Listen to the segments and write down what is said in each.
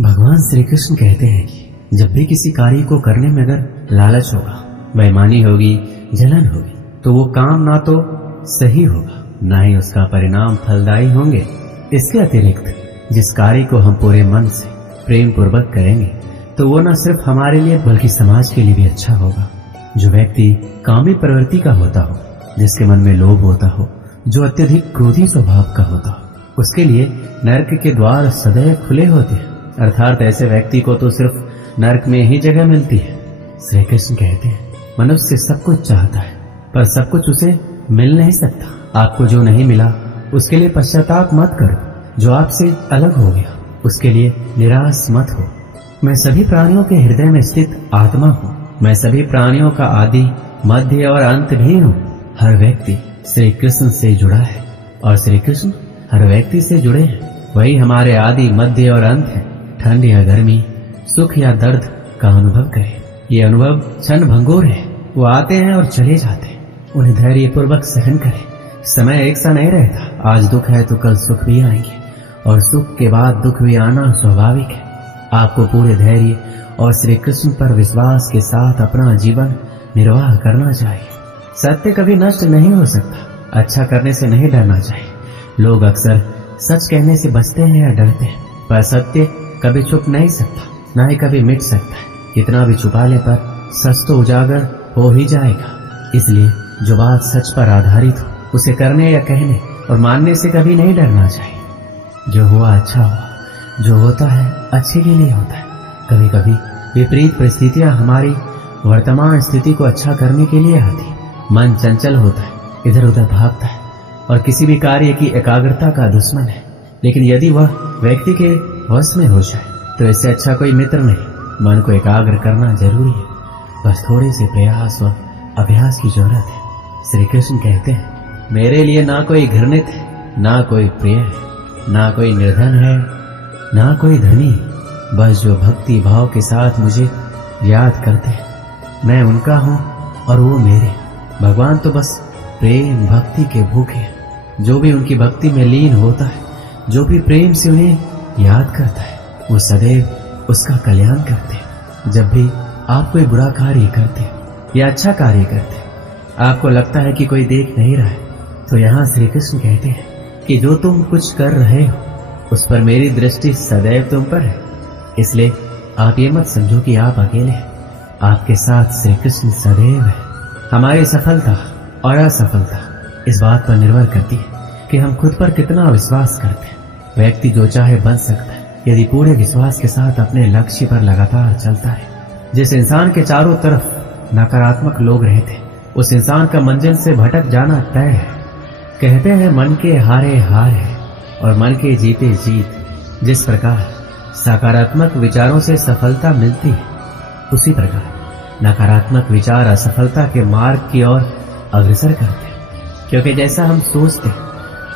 भगवान श्री कृष्ण कहते हैं कि जब भी किसी कार्य को करने में अगर लालच होगा, बेईमानी होगी, जलन होगी, तो वो काम ना तो सही होगा, ना ही उसका परिणाम फलदायी होंगे। इसके अतिरिक्त जिस कार्य को हम पूरे मन से प्रेम पूर्वक करेंगे तो वो न सिर्फ हमारे लिए बल्कि समाज के लिए भी अच्छा होगा। जो व्यक्ति कामी प्रवृत्ति का होता हो, जिसके मन में लोभ होता हो, जो अत्यधिक क्रोधी स्वभाव का होता हो, उसके लिए नरक के द्वार सदैव खुले होते हैं। अर्थात ऐसे व्यक्ति को तो सिर्फ नरक में ही जगह मिलती है। श्री कृष्ण कहते हैं, मनुष्य सब कुछ चाहता है पर सब कुछ उसे मिल नहीं सकता। आपको जो नहीं मिला उसके लिए पश्चाताप मत करो, जो आपसे अलग हो गया उसके लिए निराश मत हो। मैं सभी प्राणियों के हृदय में स्थित आत्मा हूँ। मैं सभी प्राणियों का आदि, मध्य और अंत भी हूँ। हर व्यक्ति श्री कृष्ण से जुड़ा है और श्री कृष्ण हर व्यक्ति से जुड़े हैं। वही हमारे आदि, मध्य और अंत है। ठंड या गर्मी, सुख या दर्द का अनुभव करें। ये अनुभव क्षण भंगुर है, वो आते हैं और चले जाते हैं। उन्हें धैर्य पूर्वक सहन करें। समय एक सा नहीं रहता। आज दुख है तो कल सुख भी आएंगे और सुख के बाद दुख भी आना स्वाभाविक है। आपको पूरे धैर्य और श्री कृष्ण पर विश्वास के साथ अपना जीवन निर्वाह करना चाहिए। सत्य कभी नष्ट नहीं हो सकता। अच्छा करने से नहीं डरना चाहिए। लोग अक्सर सच कहने से बचते हैं या डरते हैं, पर सत्य कभी छुप नहीं सकता, ना ही कभी मिट सकता है। कितना भी छुपा ले पर सच तो उजागर हो ही जाएगा। इसलिए जो बात सच पर आधारित हो उसे करने या कहने और मानने से कभी नहीं डरना चाहिए। जो हुआ अच्छा हुआ, जो होता है अच्छे के लिए होता है। कभी कभी विपरीत परिस्थितियां हमारी वर्तमान स्थिति को अच्छा करने के लिए आती। मन चंचल होता है, इधर उधर भागता है और किसी भी कार्य की एकाग्रता का दुश्मन है। लेकिन यदि वह व्यक्ति के वश में हो जाए तो इससे अच्छा कोई मित्र नहीं। मन को एकाग्र करना जरूरी है, बस थोड़े से प्रयास और अभ्यास की जरूरत है। श्री कृष्ण कहते हैं, मेरे लिए ना कोई घृणित है, ना कोई प्रिय है, ना कोई निर्धन है, ना कोई धनी। बस जो भक्ति भाव के साथ मुझे याद करते हैं, मैं उनका हूँ और वो मेरे। भगवान तो बस प्रेम भक्ति के भूखे हैं। जो भी उनकी भक्ति में लीन होता है, जो भी प्रेम से उन्हें याद करता है, वो सदैव उसका कल्याण करते हैं। जब भी आप कोई बुरा कार्य करते या अच्छा कार्य करते, आपको लगता है कि कोई देख नहीं रहा है, तो यहाँ श्री कृष्ण कहते हैं कि जो तुम कुछ कर रहे हो उस पर मेरी दृष्टि सदैव तुम पर है। इसलिए आप ये मत समझो कि आप अकेले हैं। आपके साथ श्री कृष्ण सदैव है। हमारी सफलता और असफलता इस बात पर निर्भर करती है कि हम खुद पर कितना विश्वास करते हैं। व्यक्ति जो चाहे बन सकता है यदि पूरे विश्वास के साथ अपने लक्ष्य पर लगातार चलता है। जिस इंसान के चारों तरफ नकारात्मक लोग रहते, उस इंसान का मंजिल से भटक जाना तय है। कहते हैं मन के हारे हार है और मन के जीते जीत। जिस प्रकार सकारात्मक विचारों से सफलता मिलती है, उसी प्रकार नकारात्मक विचार असफलता के मार्ग की ओर अग्रसर करते हैं। क्योंकि जैसा हम सोचते हैं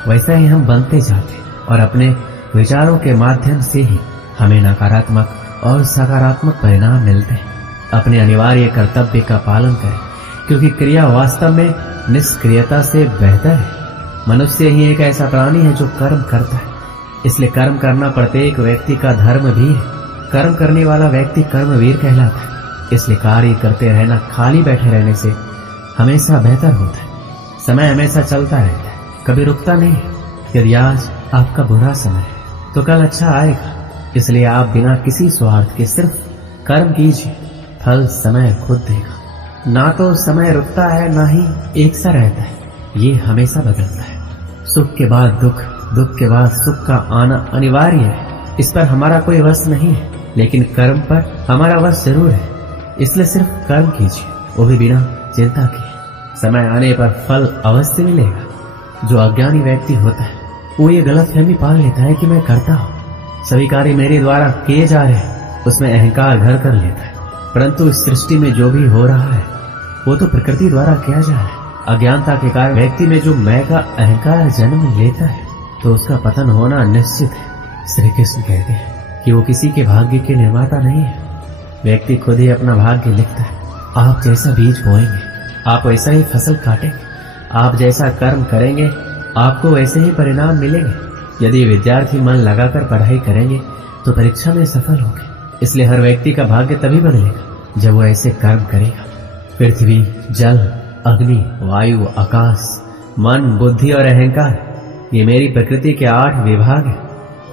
वैसा ही हम बनते जाते हैं और अपने विचारों के माध्यम से ही हमें नकारात्मक और सकारात्मक परिणाम मिलते हैं। अपने अनिवार्य कर्तव्य का पालन करें, क्योंकि क्रिया वास्तव में निष्क्रियता से बेहतर है। मनुष्य ही एक ऐसा प्राणी है जो कर्म करता है, इसलिए कर्म करना प्रत्येक व्यक्ति का धर्म भी है। कर्म करने वाला व्यक्ति कर्मवीर कहलाता है। इसलिए कार्य करते रहना खाली बैठे रहने से हमेशा बेहतर होता है। समय हमेशा चलता रहता है, कभी रुकता नहीं है। यदि आज आपका बुरा समय है तो कल अच्छा आएगा। इसलिए आप बिना किसी स्वार्थ के सिर्फ कर्म कीजिए, फल समय खुद देगा। ना तो समय रुकता है, ना ही एक सा रहता है, ये हमेशा बदलता है। सुख के बाद दुख, दुख के बाद सुख का आना अनिवार्य है। इस पर हमारा कोई वश नहीं है, लेकिन कर्म पर हमारा वश जरूर है। इसलिए सिर्फ कर्म कीजिए, वो भी बिना चिंता किए। समय आने पर फल अवश्य मिलेगा। जो अज्ञानी व्यक्ति होता है वो ये गलतफहमी पाल लेता है कि मैं करता हूँ, सभी कार्य मेरे द्वारा किए जा रहे हैं, उसमें अहंकार घर कर लेता है। परंतु इस सृष्टि में जो भी हो रहा है वो तो प्रकृति द्वारा किया जा रहा है। अज्ञानता के कारण व्यक्ति में जो मैं का अहंकार जन्म लेता है तो उसका पतन होना निश्चित है। श्री कृष्ण कहते हैं कि वो किसी के भाग्य के निर्माता नहीं है। व्यक्ति खुद ही अपना भाग्य लिखता है। आप जैसा बीज बोएंगे आप वैसा ही फसल काटेंगे। आप जैसा कर्म करेंगे आपको वैसे ही परिणाम मिलेंगे। यदि विद्यार्थी मन लगाकर पढ़ाई करेंगे तो परीक्षा में सफल होंगे। इसलिए हर व्यक्ति का भाग्य तभी बदलेगा जब वो ऐसे कर्म करेगा। पृथ्वी, जल, अग्नि, वायु, आकाश, मन, बुद्धि और अहंकार, ये मेरी प्रकृति के 8 विभाग हैं।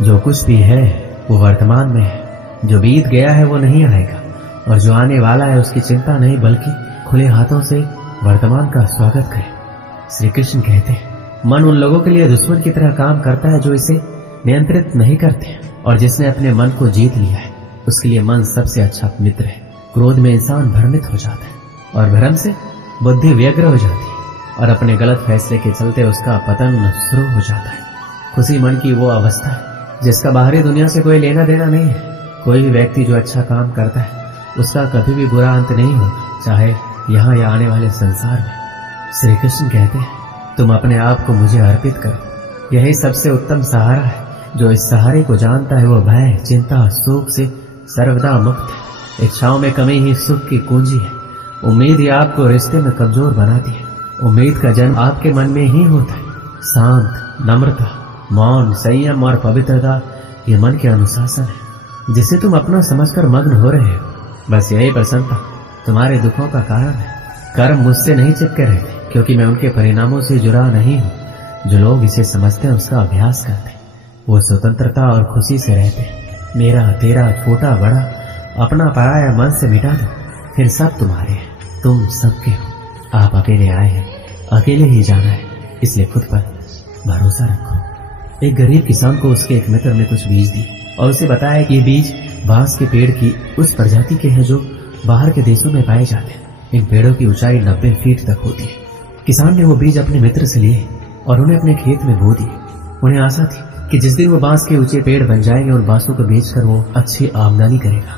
जो कुछ भी है वो वर्तमान में है। जो बीत गया है वो नहीं आएगा, और जो आने वाला है उसकी चिंता नहीं, बल्कि खुले हाथों से वर्तमान का स्वागत करें। श्री कृष्ण कहते हैं, मन उन लोगों के लिए दुश्मन की तरह काम करता है जो इसे नियंत्रित नहीं करते, और जिसने अपने मन को जीत लिया है उसके लिए मन सबसे अच्छा मित्र है। क्रोध में इंसान भ्रमित हो जाता है, और भ्रम से बुद्धि व्यग्र हो जाती है, और अपने गलत फैसले के चलते उसका पतन शुरू हो जाता है। खुशी मन की वो अवस्था है जिसका बाहरी दुनिया से कोई लेना देना नहीं है। कोई भी व्यक्ति जो अच्छा काम करता है उसका कभी भी बुरा अंत नहीं होगा, चाहे यहाँ या आने वाले संसार में। श्री कृष्ण कहते हैं, तुम अपने आप को मुझे अर्पित करो, यही सबसे उत्तम सहारा है। जो इस सहारे को जानता है वो भय, चिंता, शोक से सर्वदा मुक्त है। इच्छाओं में कमी ही सुख की कुंजी है। उम्मीद ही आपको रिश्ते में कमजोर बनाती है। उम्मीद का जन्म आपके मन में ही होता है। शांत, नम्रता, मौन, संयम और पवित्रता ये मन के अनुशासन है, जिसे तुम अपना समझकर मग्न हो रहे हो। बस यही प्रसन्नता तुम्हारे दुखों का कारण है। कर्म मुझसे नहीं चिपके रहते, क्योंकि मैं उनके परिणामों से जुड़ा नहीं हूँ। जो लोग इसे समझते हैं उसका अभ्यास करते हैं, वो स्वतंत्रता और खुशी से रहते हैं। मेरा, तेरा, छोटा, बड़ा, अपना पराया मन से मिटा दो, फिर सब तुम्हारे हैं, तुम सबके हो। आप अकेले आए हैं, अकेले ही जाना है, इसलिए खुद पर भरोसा रखो। एक गरीब किसान को उसके एक मित्र ने कुछ बीज दिए और उसे बताया कि ये बीज बांस के पेड़ की उस प्रजाति के हैं जो बाहर के देशों में पाए जाते हैं। इन पेड़ों की ऊंचाई 90 फीट तक होती है। किसान ने वो बीज अपने मित्र से लिए और उन्हें अपने खेत में बो दिए। उन्हें आशा थी कि जिस दिन वो बांस के ऊंचे पेड़ बन जाएंगे, उन बांसों को बेचकर वो अच्छी आमदनी करेगा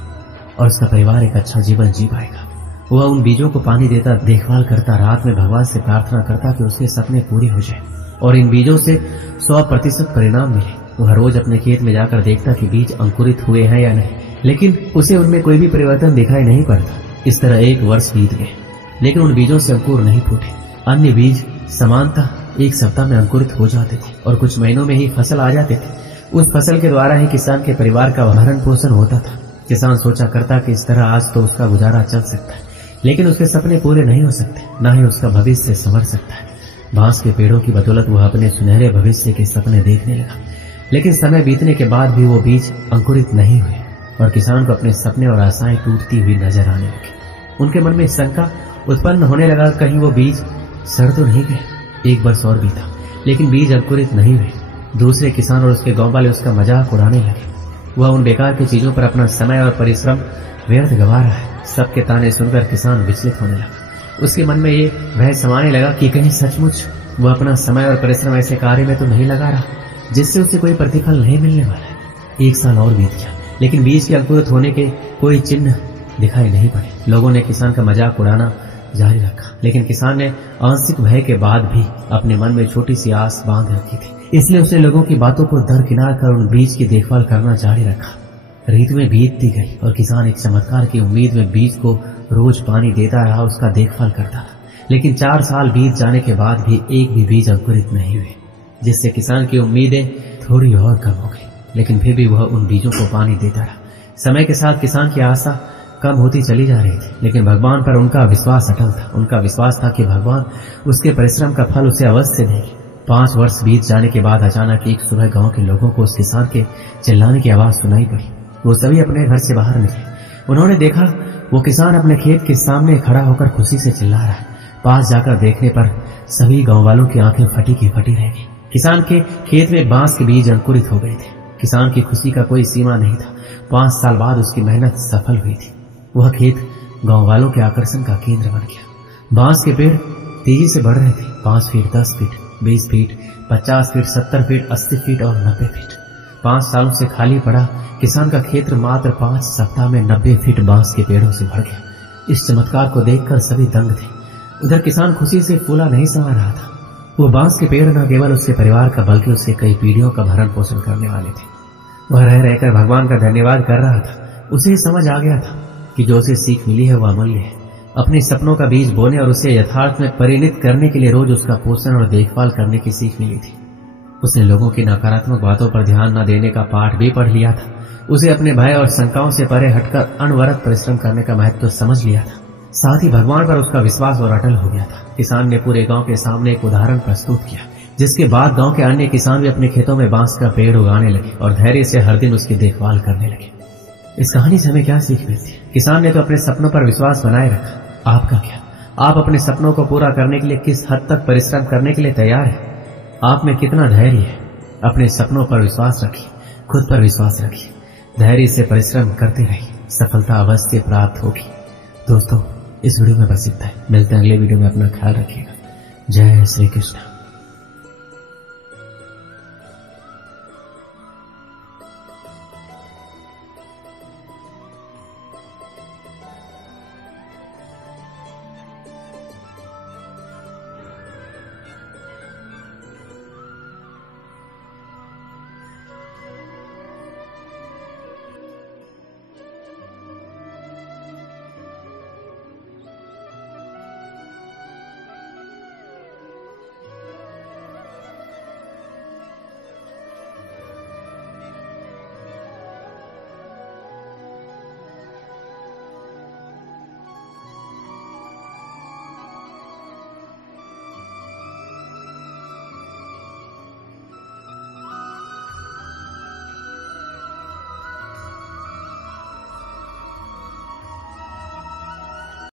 और उसका परिवार एक अच्छा जीवन जी पाएगा। वह उन बीजों को पानी देता, देखभाल करता, रात में भगवान से प्रार्थना करता कि उसके सपने पूरे हो जाए और इन बीजों से 100% परिणाम मिले। वह रोज अपने खेत में जाकर देखता कि बीज अंकुरित हुए हैं या नहीं, लेकिन उसे उनमें कोई भी परिवर्तन दिखाई नहीं पड़ता। इस तरह 1 वर्ष बीत गए, लेकिन उन बीजों से अंकुर नहीं फूटे। अन्य बीज समानतः 1 सप्ताह में अंकुरित हो जाते थे और कुछ महीनों में ही फसल आ जाते थे। उस फसल के द्वारा ही किसान के परिवार का भरण पोषण होता था। किसान सोचा करता कि इस तरह आज तो उसका गुजारा चल सकता है, लेकिन उसके सपने पूरे नहीं हो सकते, न ही उसका भविष्य संवर सकता है। बांस के पेड़ों की बदौलत वह अपने सुनहरे भविष्य के सपने देखने लगा, लेकिन समय बीतने के बाद भी वो बीज अंकुरित नहीं हुए और किसान को अपने सपने और आशाएं टूटती हुई नजर आने लगी। उनके मन में शंका उत्पन्न होने लगा, कहीं वो बीज सड़ तो नहीं गए। 1 वर्ष और बीता, लेकिन बीज अंकुरित नहीं हुए। दूसरे किसान और उसके गांव वाले उसका मजाक उड़ाने लगे। वह उन बेकार की चीजों पर अपना समय और परिश्रम व्यर्थ गवा रहा है। सबके ताने सुनकर किसान विचलित होने लगा। उसके मन में ये भय समाने लगा कि कहीं सचमुच वह अपना समय और परिश्रम ऐसे कार्य में तो नहीं लगा रहा जिससे उसे कोई प्रतिफल नहीं मिलने वाला है। 1 साल और बीत गया, लेकिन बीज के अंकुरित होने के कोई चिन्ह दिखाई नहीं पड़े। लोगों ने किसान का मजाक उड़ाना जारी रखा, लेकिन किसान ने आंशिक भय के बाद भी अपने मन में छोटी सी आस बांध रखी थी। इसलिए उसने लोगों की बातों को दरकिनार कर उन बीज की देखभाल करना जारी रखा। ऋतुएं बीतती गई और किसान एक चमत्कार की उम्मीद में बीज को रोज पानी देता रहा, उसका देखभाल करता रहा। लेकिन 4 साल बीत जाने के बाद भी एक भी बीज अंकुरित नहीं हुए, जिससे किसान की उम्मीदें थोड़ी और कम हो गई। लेकिन फिर भी वह उन बीजों को पानी देता रहा। समय के साथ किसान की आशा कम होती चली जा रही थी, लेकिन भगवान पर उनका विश्वास अटल था। उनका विश्वास था कि भगवान उसके परिश्रम का फल उसे अवश्य देंगे। 5 वर्ष बीत जाने के बाद अचानक एक सुबह गांव के लोगों को उस किसान के चिल्लाने की आवाज सुनाई पड़ी। वो सभी अपने घर से बाहर निकले। उन्होंने देखा वो किसान अपने खेत के सामने खड़ा होकर खुशी से चिल्ला रहा है। पास जाकर देखने पर सभी गांव वालों की आंखें फटी की फटी रह गई। किसान के खेत में बांस के बीज अंकुरित हो गए थे। किसान की खुशी का कोई सीमा नहीं था। 5 साल बाद उसकी मेहनत सफल हुई थी। वह खेत गांव वालों के आकर्षण का केंद्र बन गया। बांस के पेड़ तेजी से बढ़ रहे थे। 5 feet, 10 feet, 20 feet, 50 feet, 70 feet, 80 feet और 90 फीट। 5 सालों से खाली पड़ा किसान का क्षेत्र मात्र 5 सप्ताह में 90 फीट बांस के पेड़ों से भर गया। इस चमत्कार को देखकर सभी दंग थे। उधर किसान खुशी से फूला नहीं समा रहा था। वो बांस के पेड़ न केवल उसके परिवार का बल्कि उसके कई पीढ़ियों का भरण पोषण करने वाले थे। वह रह रहकर भगवान का धन्यवाद कर रहा था। उसे समझ आ गया था कि जो उसे सीख मिली है वह अमूल्य है। अपने सपनों का बीज बोने और उसे यथार्थ में परिणित करने के लिए रोज उसका पोषण और देखभाल करने की सीख मिली थी। उसने लोगों की नकारात्मक बातों पर ध्यान न देने का पाठ भी पढ़ लिया था। उसे अपने भय और शंकाओं से परे हटकर अनवरत परिश्रम करने का महत्व समझ लिया था। साथ ही भगवान पर उसका विश्वास और अटल हो गया था। किसान ने पूरे गांव के सामने एक उदाहरण प्रस्तुत किया, जिसके बाद गांव के अन्य किसान भी अपने खेतों में बांस का पेड़ उगाने लगे और धैर्य से हर दिन उसकी देखभाल करने लगे। इस कहानी से हमें क्या सीख मिलती है? किसान ने तो अपने सपनों पर विश्वास बनाए रखा, आपका क्या? आप अपने सपनों को पूरा करने के लिए किस हद तक परिश्रम करने के लिए तैयार है? आप में कितना धैर्य है? अपने सपनों पर विश्वास रखिए, खुद पर विश्वास रखिए, धैर्य से परिश्रम करते रहिए, सफलता अवश्य प्राप्त होगी। दोस्तों, इस वीडियो में बस इतना है। मिलते हैं अगले वीडियो में। अपना ख्याल रखिएगा। जय श्री कृष्ण।